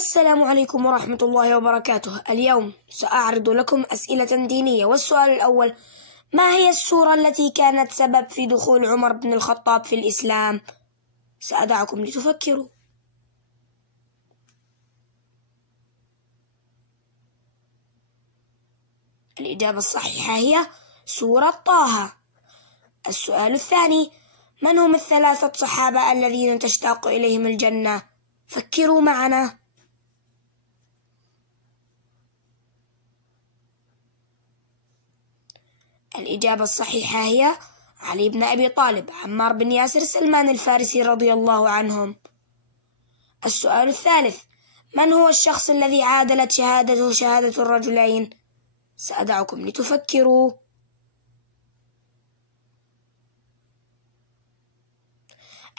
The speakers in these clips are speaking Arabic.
السلام عليكم ورحمة الله وبركاته. اليوم سأعرض لكم أسئلة دينية، والسؤال الأول: ما هي السورة التي كانت سبب في دخول عمر بن الخطاب في الإسلام؟ سأدعكم لتفكروا. الإجابة الصحيحة هي سورة طه. السؤال الثاني: من هم الثلاثة صحابة الذين تشتاق إليهم الجنة؟ فكروا معنا. الإجابة الصحيحة هي علي بن أبي طالب، عمار بن ياسر، سلمان الفارسي رضي الله عنهم. السؤال الثالث: من هو الشخص الذي عادلت شهادته شهادة الرجلين؟ سأدعكم لتفكروا.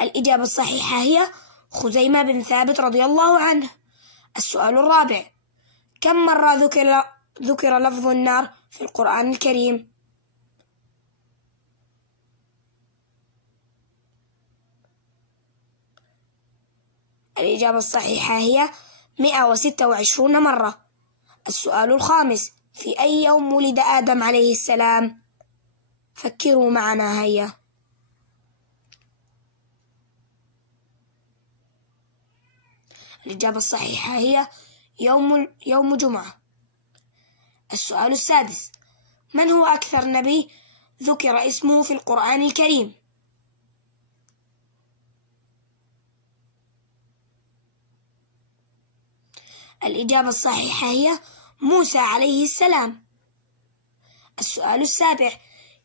الإجابة الصحيحة هي خزيمة بن ثابت رضي الله عنه. السؤال الرابع: كم مرة ذكر لفظ النار في القرآن الكريم؟ الإجابة الصحيحة هي 126 مرة. السؤال الخامس: في أي يوم ولد آدم عليه السلام؟ فكروا معنا هيا. الإجابة الصحيحة هي يوم جمعة. السؤال السادس: من هو أكثر نبي ذكر اسمه في القرآن الكريم؟ الإجابة الصحيحة هي موسى عليه السلام. السؤال السابع: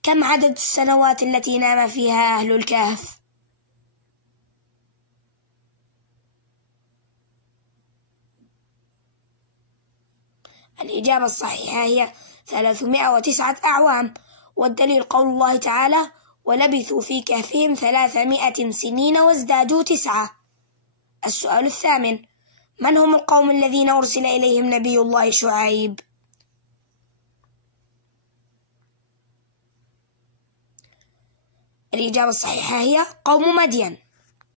كم عدد السنوات التي نام فيها أهل الكهف؟ الإجابة الصحيحة هي 309 أعوام، والدليل قول الله تعالى: ولبثوا في كهفهم 300 سنين وازدادوا 9. السؤال الثامن: من هم القوم الذين أرسل إليهم نبي الله شعيب؟ الإجابة الصحيحة هي قوم مدين.